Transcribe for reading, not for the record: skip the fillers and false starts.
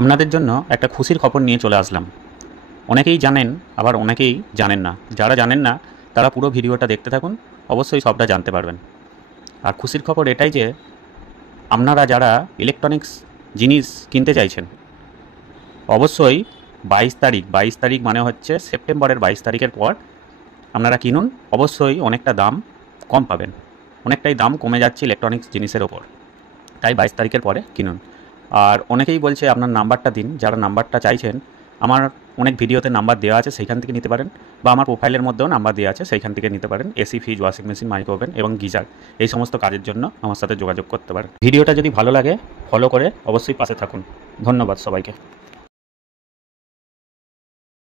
আপনাদের জন্য একটা খুশির খবর নিয়ে চলে আসলাম। অনেকেই জানেন, আবার অনেকেই জানেন না। যারা জানেন না তারা পুরো ভিডিওটা দেখতে থাকুন, অবশ্যই সবটা জানতে পারবেন। আর খুশির খবর এটাই যে আপনারা যারা ইলেকট্রনিক্স জিনিস কিনতে চাইছেন, অবশ্যই 22 তারিখ মানে হচ্ছে সেপ্টেম্বরের 22 তারিখের পর আপনারা কিনুন। অবশ্যই অনেকটা দাম কম পাবেন, অনেকটাই দাম কমে যাচ্ছে ইলেকট্রনিক্স জিনিসের ওপর। তাই 22 তারিখের পরে কিনুন। আর অনেকেই বলছে আপনার নাম্বারটা দিন। যারা নাম্বারটা চাইছেন, আমার অনেক ভিডিওতে নাম্বার দেওয়া আছে, সেইখান থেকে নিতে পারেন, বা আমার প্রোফাইলের মধ্যেও নাম্বার দেওয়া আছে, সেইখান থেকে নিতে পারেন। AC, fridge, washing machine, micro oven এবং গিজার, এই সমস্ত কাজের জন্য আমার সাথে যোগাযোগ করতে পারেন। ভিডিওটা যদি ভালো লাগে ফলো করে অবশ্যই পাশে থাকুন। ধন্যবাদ সবাইকে।